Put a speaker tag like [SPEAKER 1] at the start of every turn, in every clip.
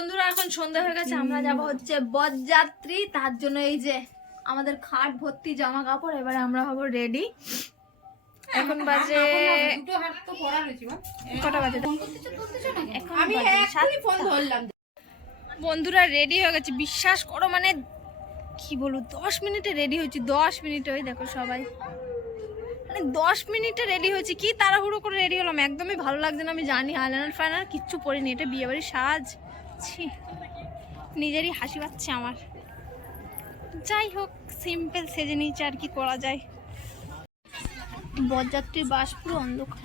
[SPEAKER 1] বন্ধুরা এখন সন্ধ্যা হয়ে গেছে আমরা যাব হচ্ছে বরযাত্রী তার জন্য এই যে আমাদের খাট ভর্তি জামা কাপড় এবারে আমরা হব রেডি এখন বাজে। কটা বাজে?
[SPEAKER 2] আমি এখনই ফোন ধরলাম।
[SPEAKER 1] বন্ধুরা রেডি হয়ে গেছে। বিশ্বাস করো মানে কি বলব দশ মিনিটে রেডি হয়েছি দশ মিনিটে। ওই দেখো সবাই। মানে দশ মিনিটে রেডি হয়েছি। কি তাড়াহুড়ো করে রেডি হলাম? একদমই ভালো লাগছে না আমি জানি। আইলাইনার ফাইনার কিচ্ছু পরিনি এটা বিয়ে বাড়ির সাজ। ছি নিজেরই হাসি পাচ্ছে আমার। যাই হোক সিম্পল সেজে নিয়েছে আর কি করা যায়। বরযাত্রীর বাস পুরো অন্ধকার।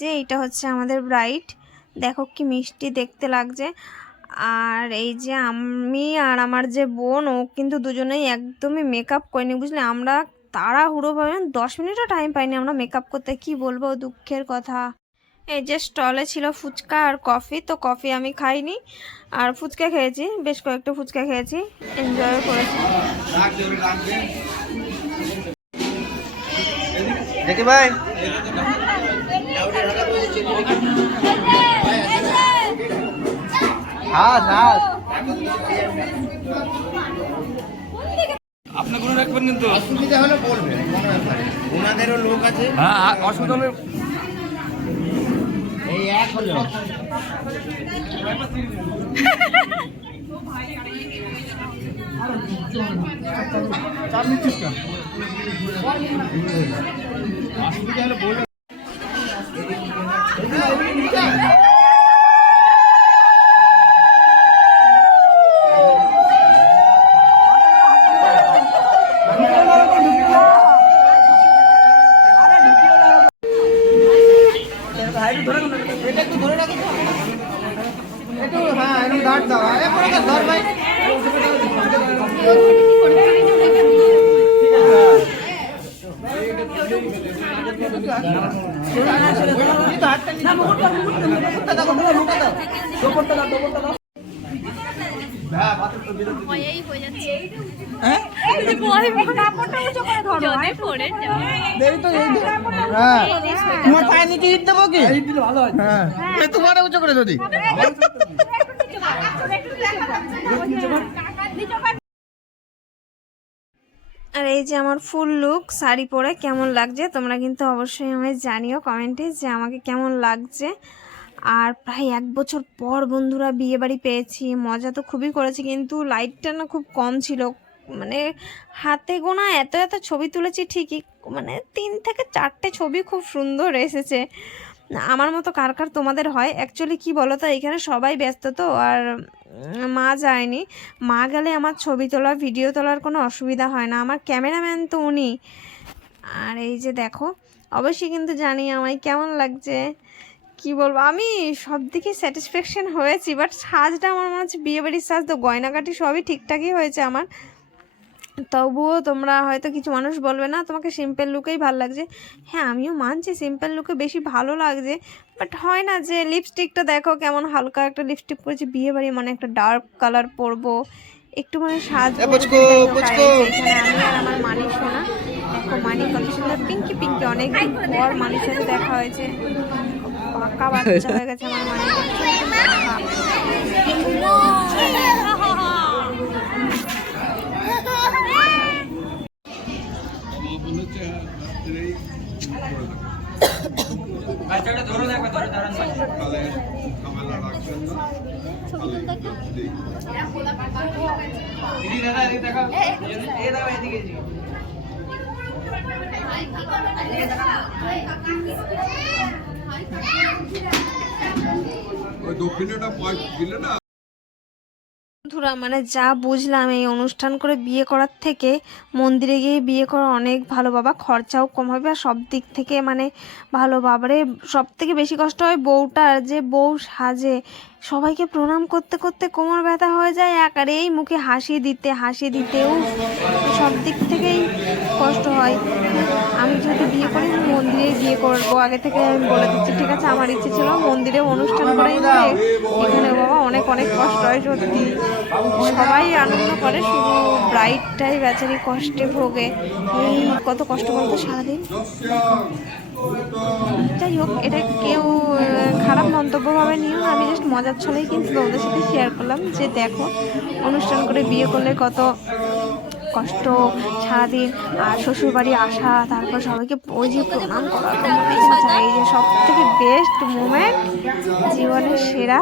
[SPEAKER 1] যে এটা হচ্ছে আমাদের ব্রাইট। দেখো কি মিষ্টি দেখতে লাগছে। আর এই যে আমি আর আমার যে বোন, ও কিন্তু দুজনেই একদমই মেকআপ করিনি, বুঝলে? আমরা তাড়াহুড়ো ভাবে দশ মিনিটও টাইম পাইনি আমরা মেকআপ করতে। কি বলব দুঃখের কথা। এই যে স্টলে ছিল ফুচকা আর কফি তো কফি আমি খাইনি। আর ফুচকা খেয়েছি, বেশ কয়েকটা ফুচকা খেয়েছি। এনজয় করেছি।
[SPEAKER 3] ভাই।
[SPEAKER 4] আপনি কোনো রাখবেন কিন্তু।
[SPEAKER 3] অসুবিধা হলে বলবেন কোনো ব্যাপার ওনাদেরও লোক আছে।
[SPEAKER 4] হ্যাঁ অসুবিধা হলে
[SPEAKER 3] এই এক হলো অসুবিধা হলে বলবেন। একটু ধরে রাখো একটু হ্যাঁ এরকম দাঁড় দাও। এ ধর ভাই।
[SPEAKER 1] ভয়েই হয়ে যাচ্ছে যদি পড়ে
[SPEAKER 3] হ্যাঁ তোমার পায়ে নিচে ইট দেবো কি? হ্যাঁ। তোমার উঁচু করে যদি।
[SPEAKER 1] আর এই যে আমার ফুল লুক শাড়ি পরে কেমন লাগছে তোমরা কিন্তু অবশ্যই আমায় জানিও কমেন্টে যে আমাকে কেমন লাগছে। আর প্রায় এক বছর পর বন্ধুরা বিয়ে বাড়ি পেয়েছি। মজা তো খুবই করেছি, কিন্তু লাইটটা না খুব কম ছিল। মানে হাতে গোনা এত এত ছবি তুলেছি ঠিকই মানে তিন থেকে চারটে ছবি খুব সুন্দর এসেছে। আমার মতো কার কার তোমাদের হয়? অ্যাকচুয়ালি কি বলো তো এখানে সবাই ব্যস্ত তো, আর মা যায়নি। মা গেলে আমার ছবি তোলা ভিডিও তোলার কোনো অসুবিধা হয় না। আমার ক্যামেরাম্যান তো উনি। আর এই যে দেখো, অবশ্যই কিন্তু জানি আমায় কেমন লাগছে। কি বলব? আমি সব দিকে স্যাটিসফ্যাকশন হয়েছি বাট সাজটা আমার মনে হচ্ছে বিয়েবাড়ির সাজ তো গয়নাগাটি সবই ঠিকঠাকই হয়েছে আমার। তবুও তোমরা হয়তো কিছু মানুষ বলবে না তোমাকে সিম্পল লুকেই ভালো লাগছে। হ্যাঁ আমিও মানছি সিম্পল লুকে বেশি ভালো লাগছে বাট হয় না যে লিপস্টিকটা দেখো কেমন হালকা একটা লিপস্টিক পরেছি বিয়ে বাড়ি মানে একটা ডার্ক কালার পরবো একটু মানে এখানে আমি আর আমার মানিক শোনা দেখো মানিক কত সুন্দর পিঙ্কি পিঙ্কি অনেক পর মানির সাথে দেখা হয়েছে পাকা বাচ্চা হয়ে গেছে আমার
[SPEAKER 4] দাঁড়ান দিদি দাদা এদিকে এদিকে।
[SPEAKER 1] বন্ধুরা মানে যা বুঝলাম, এই অনুষ্ঠান করে বিয়ে করার থেকে মন্দিরে গিয়ে বিয়ে করা অনেক ভালো বাবা, খরচাও কম হবে আর সব দিক থেকে মানে ভালো বাবারে সব থেকে বেশি কষ্ট হয় বউটার, যে বউ সাজে। সবাইকে প্রণাম করতে করতে কোমর ব্যথা হয়ে যায় আর এই মুখে হাসি দিতে, হাসি দিতেও সব দিক থেকেই কষ্ট হয়। আমি যেহেতু বিয়ে করি মন্দিরে গিয়ে করব। আগে থেকে আমি বলে দিচ্ছি, ঠিক আছে, আমার ইচ্ছে ছিল মন্দিরে অনুষ্ঠান করেই হবে। এখানে বাবা অনেক অনেক কষ্ট হয় সত্যি। সবাই আনন্দ করে, শুধু ব্রাইডটাই বেচারি কষ্টে ভোগে। এই কত কষ্ট বলতো সারাদিন? যাই হোক, এটা কেউ খারাপ মন্তব্য ভাবে নিও আমি জাস্ট মজার ছলেই কিন্তু তোমাদের সাথে শেয়ার করলাম যে দেখো, অনুষ্ঠান করে বিয়ে করলে কত কষ্ট, সারাদিন, আর শ্বশুর বাড়ি আসা, তারপর সবাইকে ওই যে প্রণাম করা এই যে সব থেকে বেস্ট মোমেন্ট জীবনের সেরা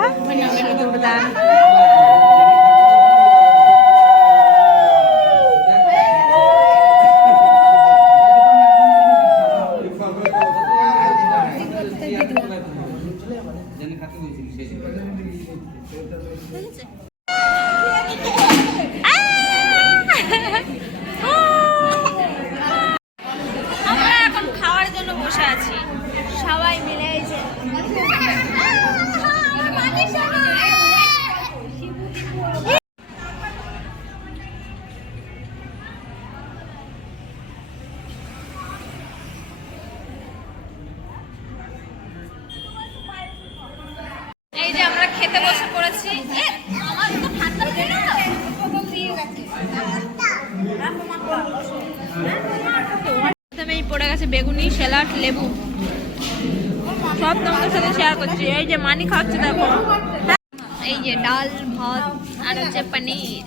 [SPEAKER 1] সিঁদুর দান আমরা প্রথমেই পড়ে গেছে বেগুনি স্যালাড লেবু। সব তোমাদের সাথে শেয়ার করছি। এই যে মানি খাচ্ছে দেখো। এই যে ডাল, ভাত, আর হচ্ছে পনির।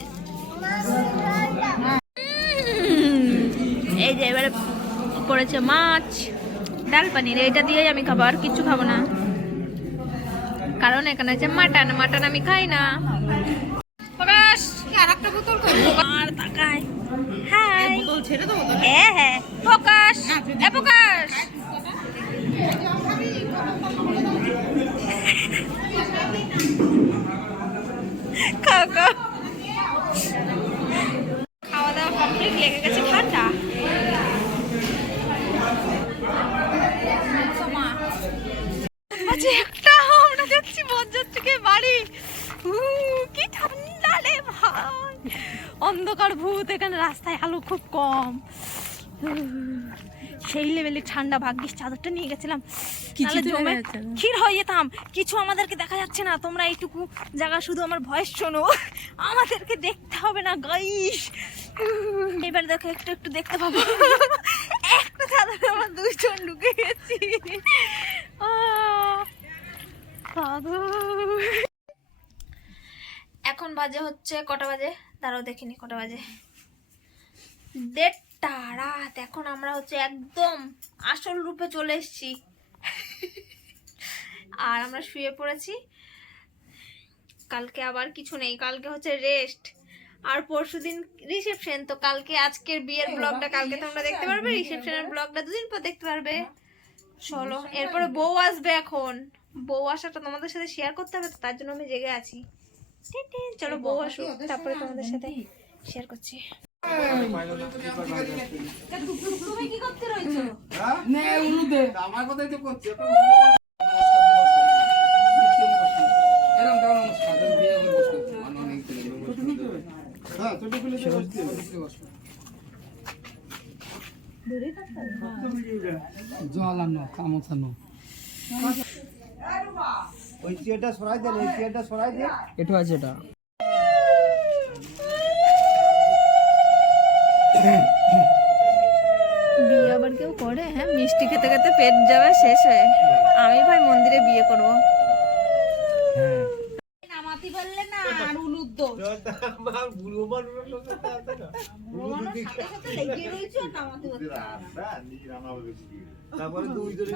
[SPEAKER 1] এই যে এবারে পড়েছে মাছ, ডাল, পানির। এইটা দিয়েই আমি খাব, আর কিচ্ছু খাব না। কারণ এখানে আছে মাটন মাটন আমি খাই না। প্রকাশ!
[SPEAKER 2] আর একটা বোতল কই?
[SPEAKER 1] আর তাকায় হাই
[SPEAKER 2] বোতল ছেড়ে দেবো
[SPEAKER 1] হ্যাঁ হ্যাঁ প্রকাশ এ প্রকাশ খাও খাও খাওয়া দাওয়া কমপ্লিট লেগে গেছে ঠান্ডা আজ একটা আমরা যাচ্ছি বজ্জার থেকে বাড়ি উহ, কি ঠান্ডা রে ভাই অন্ধকার ভূত এখানে রাস্তায় আলো খুব কম সেই লেভেলে ঠান্ডা ভাগ্যিস চাদরটা নিয়ে গেছিলাম। জমে ক্ষীর হয়ে যেতাম। কিছু আমাদেরকে দেখা যাচ্ছে না। তোমরা এইটুকু জায়গা শুধু আমার ভয়েস শোনো। আমাদেরকে দেখতে হবে না গাইস এবার দেখো একটু একটু দেখতে পাবো। একটা চাদরে আমার দুজন ঢুকে গেছি। এখন বাজে হচ্ছে কটা বাজে? তারাও দেখিনি কটা বাজে। দেড়টা রাত এখন আমরা হচ্ছে একদম আসল রূপে চলে এসেছি। আর আমরা শুয়ে পড়েছি। কালকে আবার কিছু নেই কালকে হচ্ছে রেস্ট আর পরশুদিন রিসেপশন তো কালকে আজকের বিয়ের ব্লগটা কালকে তোমরা দেখতে পারবে? রিসেপশনের ব্লগটা দুদিন পর দেখতে পারবে। চলো এরপরে বউ আসবে এখন। বউ আসাটা তোমাদের সাথে শেয়ার করতে হবে তো তার জন্য আমি জেগে আছি। চলো বউ আসুক তারপরে তোমাদের সাথে শেয়ার করছি।
[SPEAKER 3] আমার কথাই তো করছি
[SPEAKER 4] জল আনো
[SPEAKER 3] ওই চেয়ারটা সরাই দেন ওই চেয়ারটা সরাই দেন
[SPEAKER 4] এটু আছে এটা।
[SPEAKER 1] বিয়ে আবার কেউ করে? হ্যাঁ মিষ্টি খেতে খেতে পেট যাবে শেষ হয়ে। আমি ভাই মন্দিরে বিয়ে করব।
[SPEAKER 3] তারপরে দুই জনে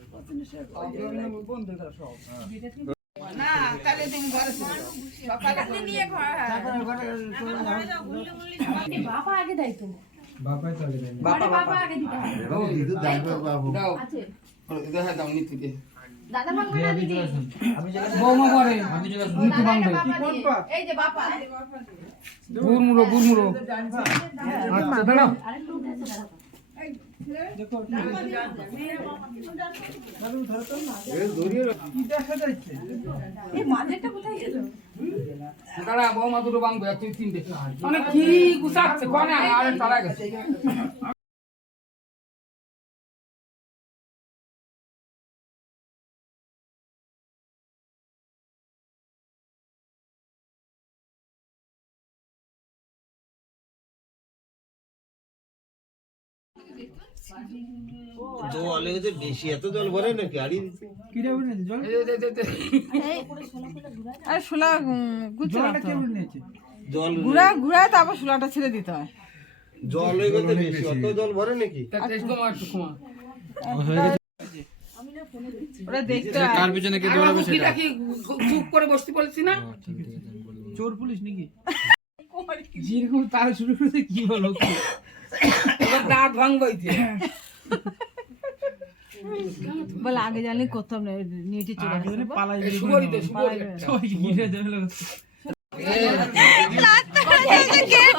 [SPEAKER 4] করে সব না তাহলে তুমি ঘরে ছিল সকালে নিয়ে ঘর দাও দেখা দাও নীতি দে বৌমা করে নীতি বাংবে বুড়মুড়ো বুড়মুড়ো। আচ্ছা দাঁড়াও। দাঁড়া বৌমা দুটো বাংবে তুই তিনটে মানে কি গুছাচ্ছে? কোনে আর তারা গেছে।
[SPEAKER 3] জল বেশি এত জল ভরে না গাড়ি
[SPEAKER 2] আরে শোলা
[SPEAKER 3] জল
[SPEAKER 2] ঘুরা ঘুরা তারপর শোলাটা ছেড়ে দিতে হয়।
[SPEAKER 3] জল হয়ে বেশি অত জল ভরে নাকি?
[SPEAKER 4] কি চুপ করে বসতে বলছি না?
[SPEAKER 5] চোর পুলিশ নাকি? যেরকম তার শুরু করতে কি বলো?
[SPEAKER 4] দাঁত
[SPEAKER 2] বলে আগে জানলে করতাম না চলে
[SPEAKER 5] পালাই
[SPEAKER 4] সুবরি দে সুবরি
[SPEAKER 5] সবাই ঘিরে দেবে
[SPEAKER 1] গেট